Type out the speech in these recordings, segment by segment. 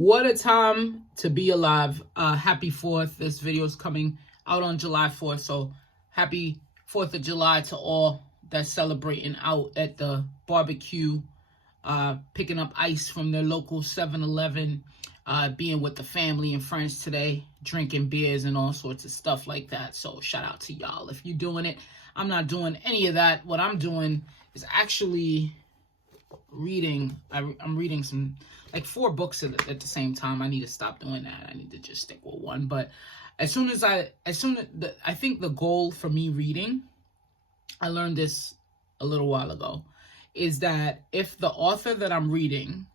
What a time to be alive. Happy 4th. This video is coming out on July 4th. So happy 4th of July to all that's celebrating out at the barbecue, picking up ice from their local 7-Eleven, being with the family and friends today, drinking beers and all sorts of stuff like that. So shout out to y'all if you're doing it. I'm not doing any of that. What I'm doing is actually reading. I'm reading some, like 4 books at the same time. I need to stop doing that. I need to just stick with one. But I think the goal for me reading, I learned this a little while ago, is that if the author that I'm reading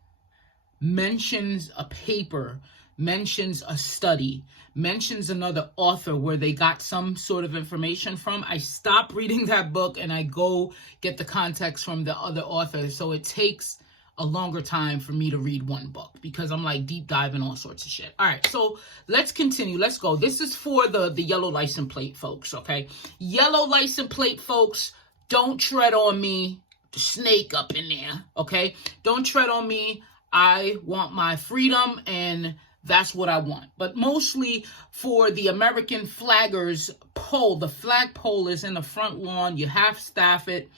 mentions a paper, mentions a study, mentions another author where they got some sort of information from, I stop reading that book and I go get the context from the other author. So it takes a longer time for me to read one book because I'm like deep diving all sorts of shit. All right, so let's continue. Let's go. This is for the yellow license plate folks, okay? Yellow license plate folks, don't tread on me. The snake up in there, okay? Don't tread on me. I want my freedom, and that's what I want. But mostly for the American flaggers pole, the flag pole is in the front lawn. You half staff it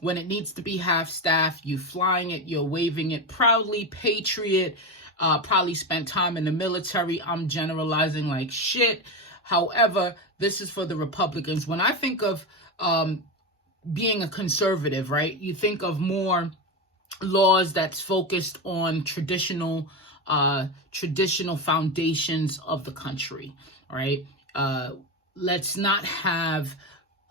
when it needs to be half staffed. You flying it, you're waving it proudly. Patriot, probably spent time in the military. I'm generalizing like shit. However, this is for the Republicans. When I think of being a conservative, right, you think of more laws that's focused on traditional foundations of the country, right? Let's not have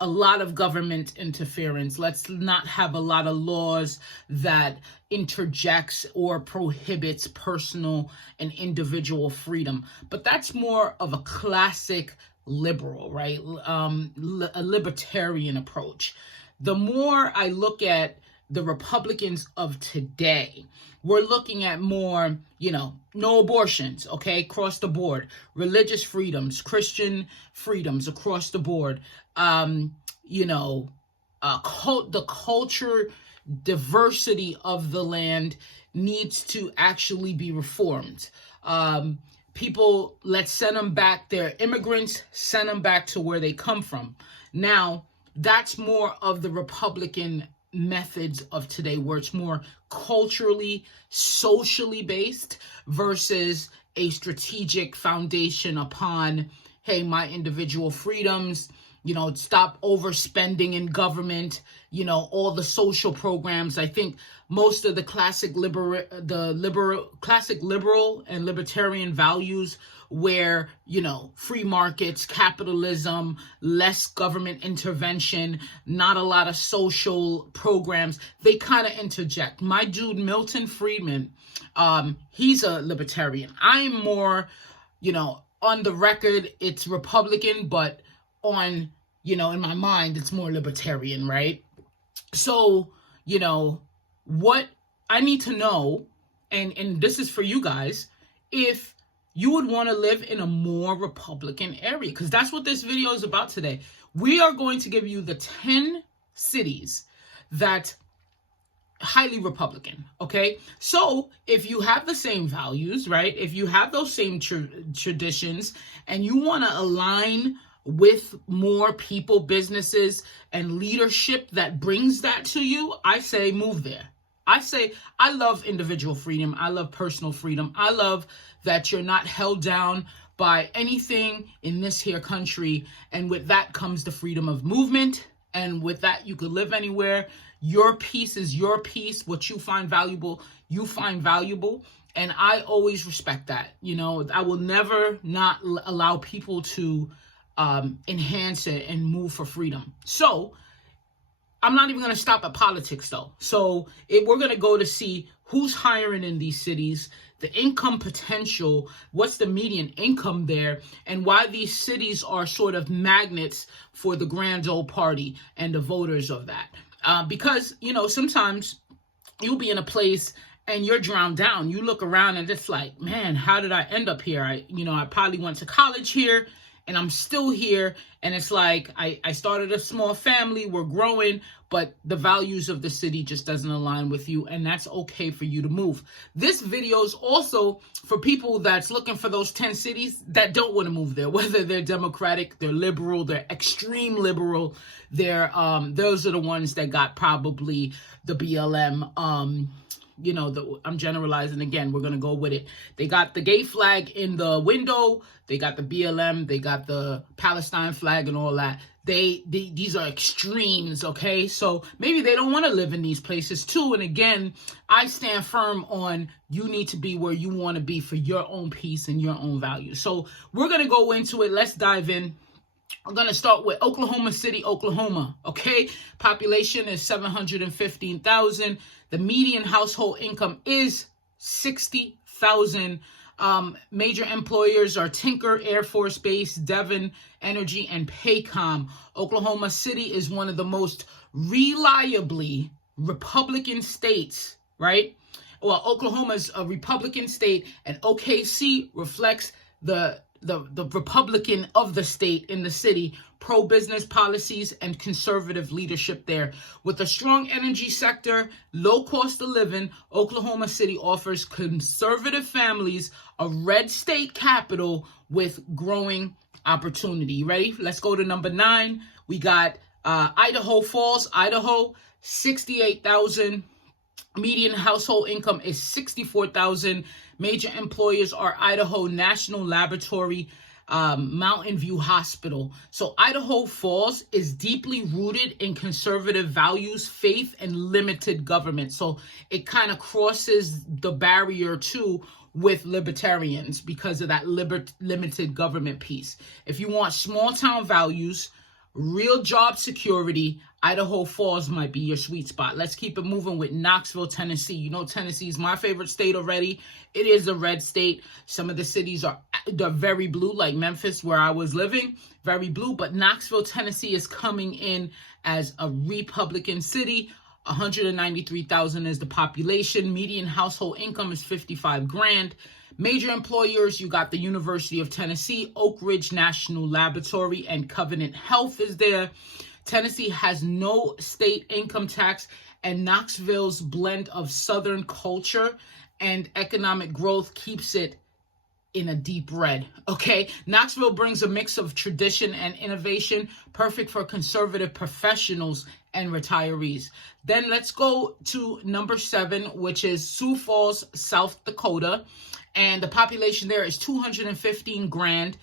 a lot of government interference. Let's not have a lot of laws that interjects or prohibits personal and individual freedom. But that's more of a classic liberal, right? A libertarian approach. The more I look at the Republicans of today, we're looking at more, no abortions, okay, across the board, religious freedoms, Christian freedoms across the board, the culture diversity of the land needs to actually be reformed. People, let's send them back. They're immigrants, send them back to where they come from. Now, that's more of the Republican methods of today, where it's more culturally, socially based versus a strategic foundation upon, hey, my individual freedoms, stop overspending in government, all the social programs. I think most of the classic liberal and libertarian values where, free markets, capitalism, less government intervention, not a lot of social programs, they kind of interject. My dude, Milton Friedman, he's a libertarian. I'm more, on the record, it's Republican, but on, in my mind, it's more libertarian, right? So, what I need to know, and this is for you guys, if you would want to live in a more Republican area, because that's what this video is about today. We are going to give you the 10 cities that highly Republican, okay? So if you have the same values, right? If you have those same traditions and you want to align with more people, businesses, and leadership that brings that to you, I say move there. I say I love individual freedom. I love personal freedom. I love that you're not held down by anything in this here country. And with that comes the freedom of movement. And with that, you could live anywhere. Your peace is your peace. What you find valuable, you find valuable. And I always respect that. I will never not allow people to enhance it and move for freedom. So I'm not even going to stop at politics, though. So we're going to go to see who's hiring in these cities, the income potential, what's the median income there, and why these cities are sort of magnets for the grand old party and the voters of that. Because, sometimes you'll be in a place and you're drowned down. You look around and it's like, man, how did I end up here? I probably went to college here and I'm still here. And it's like, I started a small family, we're growing, but the values of the city just doesn't align with you, and that's okay for you to move. This video is also for people that's looking for those 10 cities that don't want to move there, whether they're Democratic, they're liberal, they're extreme liberal. Those are the ones that got probably the BLM, I'm generalizing again, we're going to go with it. They got the gay flag in the window, they got the BLM, they got the Palestine flag and all that. These are extremes, okay? So maybe they don't want to live in these places too. And again, I stand firm on you need to be where you want to be for your own peace and your own values. So we're going to go into it. Let's dive in. I'm going to start with Oklahoma City, Oklahoma, okay? Population is 715,000. The median household income is $60,000. Major employers are Tinker, Air Force Base, Devon Energy, and Paycom. Oklahoma City is one of the most reliably Republican states, right? Well, Oklahoma is a Republican state, and OKC reflects the Republican of the state in the city, pro-business policies and conservative leadership there. With a strong energy sector, low cost of living, Oklahoma City offers conservative families a red state capital with growing opportunity. Ready? Let's go to number 9. We got Idaho Falls, Idaho, 68,000. Median household income is $64,000. Major employers are Idaho National Laboratory, Mountain View Hospital. So Idaho Falls is deeply rooted in conservative values, faith, and limited government. So it kind of crosses the barrier too with libertarians because of that limited government piece. If you want small town values, real job security, Idaho Falls might be your sweet spot. Let's keep it moving with Knoxville, Tennessee. You know, Tennessee is my favorite state already. It is a red state. Some of the cities they're very blue, like Memphis, where I was living, very blue. But Knoxville, Tennessee is coming in as a Republican city. 193,000 is the population. Median household income is 55 grand. Major employers, you got the University of Tennessee, Oak Ridge National Laboratory, and Covenant Health is there. Tennessee has no state income tax, and Knoxville's blend of Southern culture and economic growth keeps it in a deep red, okay? Knoxville brings a mix of tradition and innovation, perfect for conservative professionals and retirees. Then let's go to number 7, which is Sioux Falls, South Dakota. And the population there is 215 grand.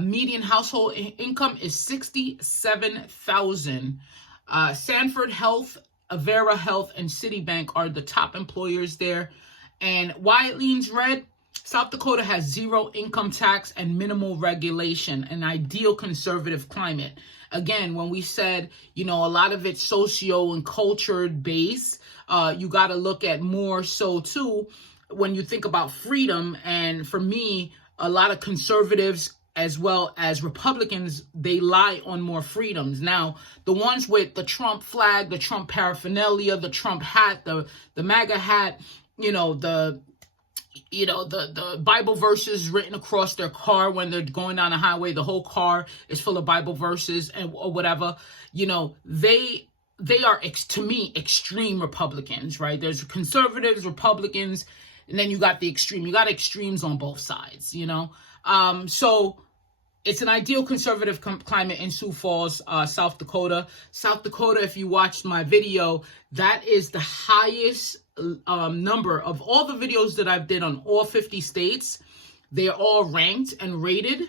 Median household income is 67,000. Sanford Health, Avera Health, and Citibank are the top employers there. And why it leans red? South Dakota has zero income tax and minimal regulation, an ideal conservative climate. Again, when we said, a lot of it's socio and culture based, you got to look at more so too when you think about freedom. And for me, a lot of conservatives as well as Republicans, they lie on more freedoms. Now, the ones with the Trump flag, the Trump paraphernalia, the Trump hat, the MAGA hat, the Bible verses written across their car when they're going down the highway, the whole car is full of Bible verses or whatever, they are, to me, extreme Republicans, right? There's conservatives, Republicans, and then you got the extreme. You got extremes on both sides, So it's an ideal conservative climate in Sioux Falls, South Dakota. South Dakota, if you watched my video, that is the highest number of all the videos that I've did on all 50 states. They are all ranked and rated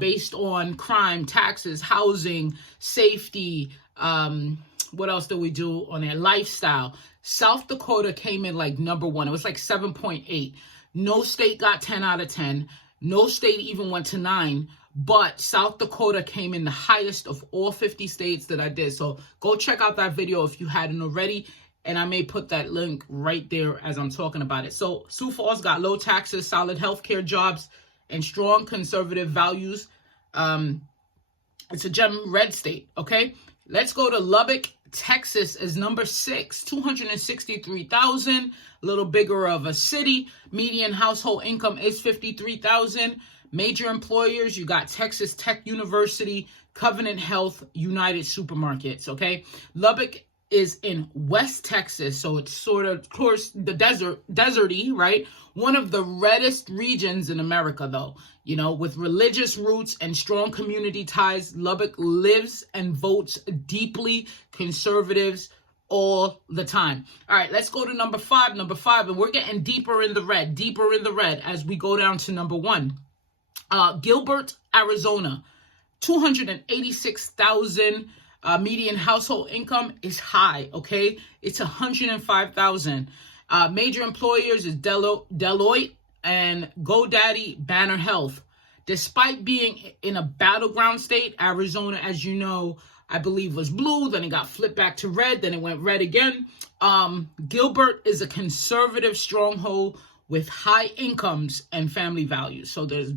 based on crime, taxes, housing, safety. What else do we do on their lifestyle? South Dakota came in like number 1. It was like 7.8. No state got 10 out of 10. No state even went to 9. But South Dakota came in the highest of all 50 states that I did. So go check out that video if you hadn't already. And I may put that link right there as I'm talking about it. So Sioux Falls got low taxes, solid healthcare jobs, and strong conservative values. It's a gem red state, okay? Let's go to Lubbock, Texas is number 6, 263,000, a little bigger of a city. Median household income is 53,000. Major employers, you got Texas Tech University, Covenant Health, United Supermarkets, okay? Lubbock is in West Texas, so it's sort of course, the deserty, right? One of the reddest regions in America, though. You know, with religious roots and strong community ties, Lubbock lives and votes deeply conservatives all the time. All right, let's go to number five, and we're getting deeper in the red as we go down to number one. Gilbert, Arizona, 286,000 median household income is high, okay? It's 105,000. Major employers is Deloitte and GoDaddy, Banner Health. Despite being in a battleground state, Arizona, as you know, I believe was blue, then it got flipped back to red, then it went red again. Gilbert is a conservative stronghold with high incomes and family values. So there's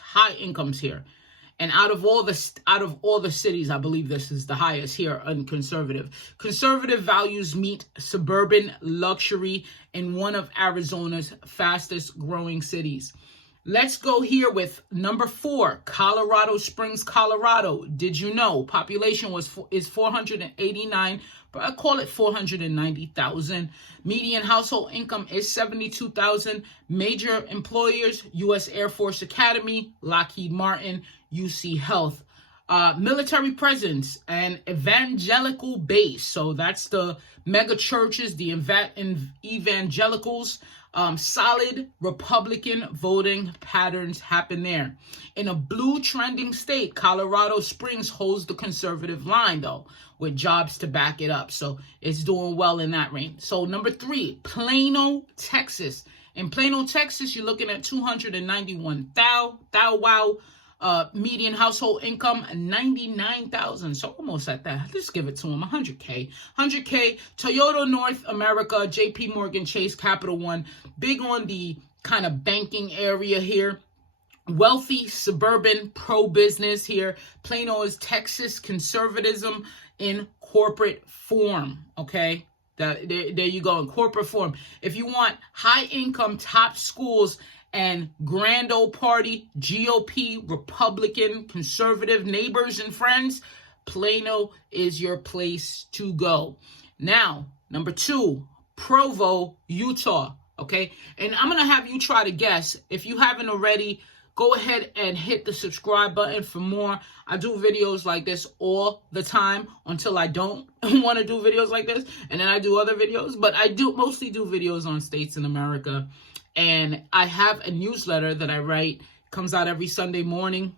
high incomes here. And out of all the cities, I believe this is the highest here on conservative. Conservative values meet suburban luxury in one of Arizona's fastest growing cities. Let's go here with number 4, Colorado Springs, Colorado. Did you know population is 489, but I call it 490,000. Median household income is 72,000. Major employers, U.S. Air Force Academy, Lockheed Martin, UC Health. Military presence and evangelical base. So that's the mega churches, the evangelicals. Solid Republican voting patterns happen there. In a blue trending state, Colorado Springs holds the conservative line, though, with jobs to back it up. So it's doing well in that range. So number 3, Plano, Texas. In Plano, Texas, you're looking at 291,000. Median household income, 99,000. So almost at that. Let's give it to them, 100K. 100K. Toyota North America, JP Morgan Chase, Capital One. Big on the kind of banking area here. Wealthy, suburban, pro-business here. Plano is Texas conservatism in corporate form, okay? There you go, in corporate form. If you want high income, top schools, and grand old party, GOP, Republican, conservative neighbors and friends, Plano is your place to go. Now, number 2, Provo, Utah, okay? And I'm going to have you try to guess. If you haven't already, go ahead and hit the subscribe button for more. I do videos like this all the time until I don't want to do videos like this, and then I do other videos. But I do mostly do videos on states in America. And I have a newsletter that I write, comes out every Sunday morning.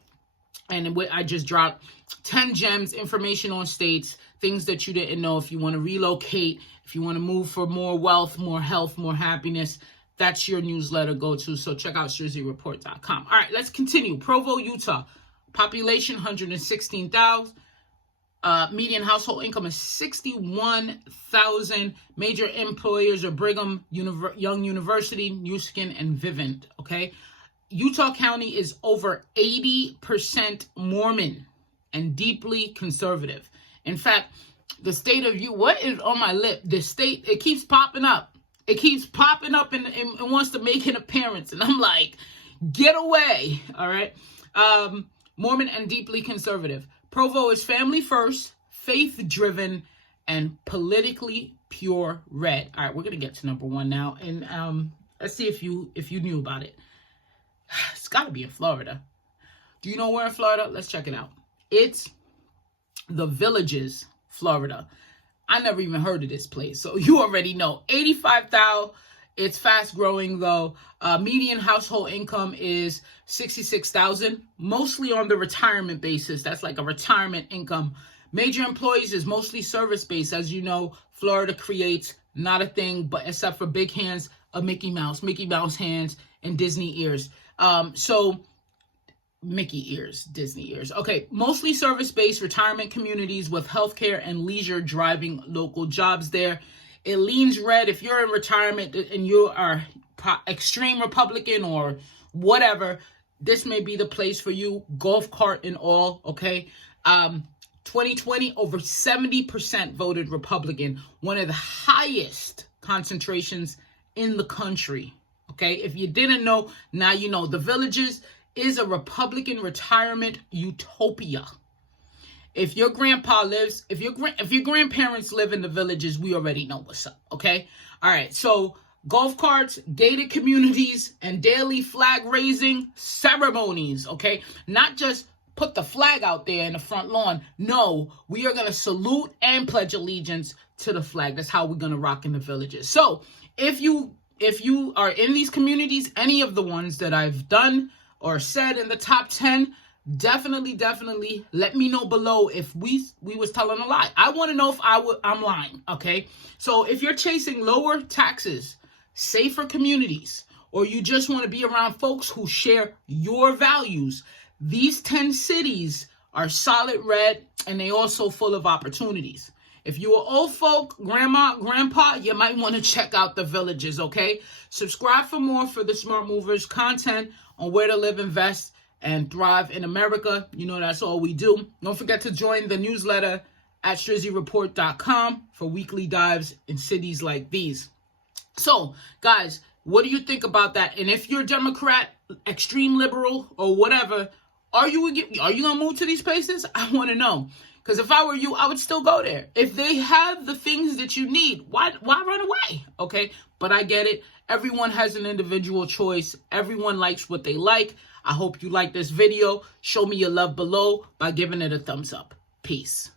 And I just drop 10 gems, information on states, things that you didn't know. If you want to relocate, if you want to move for more wealth, more health, more happiness, that's your newsletter go to. So check out ShirziReport.com. All right, let's continue. Provo, Utah. Population, 116,000. Median household income is 61,000. Major employers are Brigham Young University, New Skin, and Vivint. Okay, Utah County is over 80% Mormon and deeply conservative. In fact, the state of what is on my lip? The state, it keeps popping up. It keeps popping up and wants to make an appearance, and I'm like, get away! All right, Mormon and deeply conservative. Provo is family first, faith-driven, and politically pure red. All right, we're going to get to number 1 now. And let's see if you knew about it. It's got to be in Florida. Do you know where in Florida? Let's check it out. It's the Villages, Florida. I never even heard of this place, so you already know. 85,000. It's fast growing though. Median household income is 66,000, mostly on the retirement basis. That's like a retirement income. Major employees is mostly service based. As you know, Florida creates not a thing, but except for big hands of Mickey Mouse hands and Disney ears. Mickey ears, Disney ears. Okay, mostly service based retirement communities with healthcare and leisure driving local jobs there. It leans red. If you're in retirement and you are extreme Republican or whatever, this may be the place for you. Golf cart and all, okay? 2020, over 70% voted Republican. One of the highest concentrations in the country, okay? If you didn't know, now you know. The Villages is a Republican retirement utopia. If your grandpa lives, if your grandparents live in the villages, we already know what's up, okay? All right, so golf carts, gated communities, and daily flag raising ceremonies, okay? Not just put the flag out there in the front lawn. No, we are going to salute and pledge allegiance to the flag. That's how we're going to rock in the villages. So if you are in these communities, any of the ones that I've done or said in the top 10, definitely let me know below if we was telling a lie. I want to know if I'm lying, okay? So if you're chasing lower taxes, safer communities, or you just want to be around folks who share your values, these 10 cities are solid red, and they also full of opportunities. If you are old folk, grandma, grandpa, you might want to check out the villages, okay? Subscribe for more for the Smart Movers content on where to live, invest, and thrive in America. You know, that's all we do. Don't forget to join the newsletter at StrizzyReport.com for weekly dives in cities like these. So, guys, what do you think about that? And if you're Democrat, extreme liberal, or whatever, are you gonna move to these places? I want to know. Because if I were you, I would still go there. If they have the things that you need, why run away? Okay, but I get it. Everyone has an individual choice. Everyone likes what they like. I hope you like this video. Show me your love below by giving it a thumbs up. Peace.